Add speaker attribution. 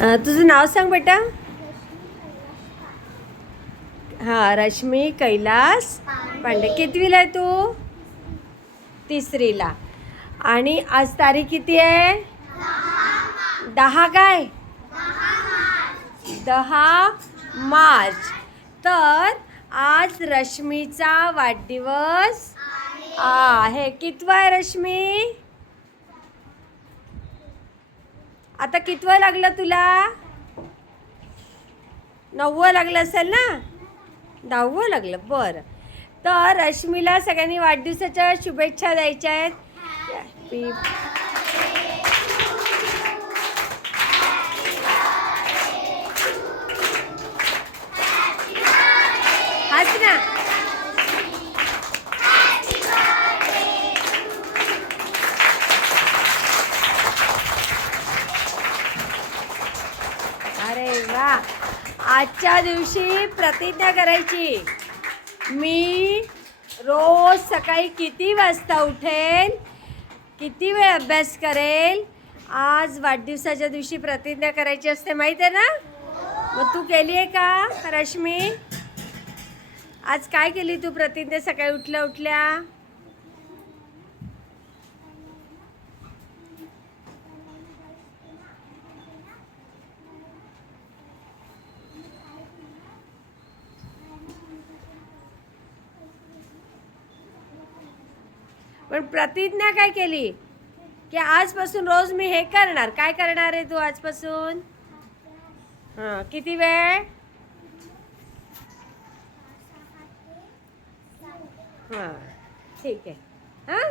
Speaker 1: तुझं नाव सांग बेटा. हा रश्मी कैलास पांडे. कितवीला आहे तू? तिसरीला. आणि आज तारीख किती आहे? दहा काय? दहा मार्च. तर आज रश्मीचा वाढदिवस आहे. कितवा आहे रश्मी? आता कितवं लागलं तुला? नववं लागलं असेल ना? दहावं लागलं बरं. तर रश्मीला सगळ्यांनी वाढदिवसाच्या शुभेच्छा द्यायच्या आहेत. हस ना. अरे वा. आजच्या दिवशी प्रतिज्ञा करायची. मी रोज सकाळी किती वाजता उठेल किती वेळ अभ्यास करेल आज वाढदिवसाच्या दिवशी प्रतिज्ञा करायची असते माहीत आहे ना? मग तू केली आहे का रश्मी? आज काय केली तू प्रतिज्ञा सकाळी उठल्या उठल्या पण प्रतिज्ञा काय केली? की आजपासून रोज मी हे करणार. काय करणार आहे तू आजपासून? हां किती वेळ? हां ठीक आहे. हां?